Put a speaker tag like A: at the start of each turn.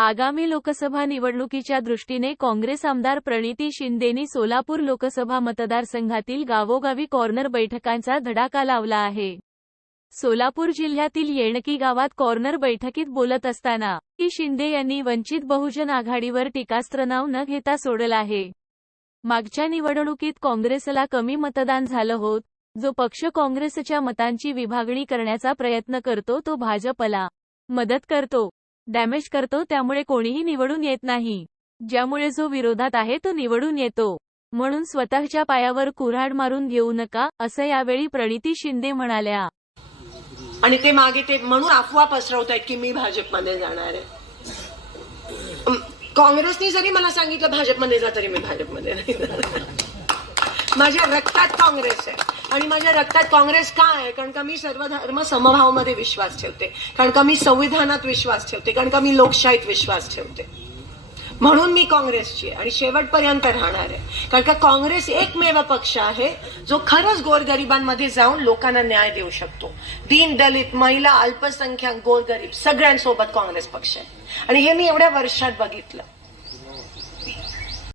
A: आगामी लोकसभा निवडणुकीच्या दृष्टीने काँग्रेस आमदार प्रणिती शिंदेनी सोलापूर लोकसभा मतदारसंघातील गावोगावी कॉर्नर बैठकांचा धडाका लावला आहे. सोलापूर जिल्ह्यातील येणकी गावात कॉर्नर बैठकीत बोलत असताना की शिंदे यांनी वंचित बहुजन आघाडीवर टीकास्त्र नाव न घेता सोडलं आहे. मागच्या निवडणुकीत काँग्रेसला कमी मतदान झालं होत जो पक्ष काँग्रेसच्या मतांची विभागणी करण्याचा प्रयत्न करतो तो भाजपला मदत करतो. डॅमेज करतो त्यामुळे कोणीही निवडून येत नाही. ज्यामुळे जो विरोधात आहे तो निवडून येतो. म्हणून स्वतःच्या पायावर कुऱ्हाड मारून घेऊ नका असं यावेळी प्रणिती शिंदे म्हणाल्या.
B: आणि ते मागे ते म्हणून अफवा पसरवत आहेत की मी भाजपमध्ये जाणार आहे. काँग्रेसने जरी मला सांगितलं भाजपमध्ये जा तरी मी भाजपमध्ये नाही जाणार. माझ्या रक्तात काँग्रेस आहे. आणि माझ्या रक्तात काँग्रेस का आहे? कारण का मी सर्व धर्म समभावामध्ये विश्वास ठेवते. कारण का मी संविधानात विश्वास ठेवते. कारण का मी लोकशाहीत विश्वास ठेवते. म्हणून मी काँग्रेसची आहे आणि शेवटपर्यंत राहणार आहे. कारण का काँग्रेस एकमेव पक्ष आहे जो खरंच गोरगरिबांमध्ये जाऊन लोकांना न्याय देऊ शकतो. दीन दलित महिला अल्पसंख्याक गोरगरीब सगळ्यांसोबत काँग्रेस पक्ष आहे. आणि हे मी एवढ्या वर्षात बघितलं.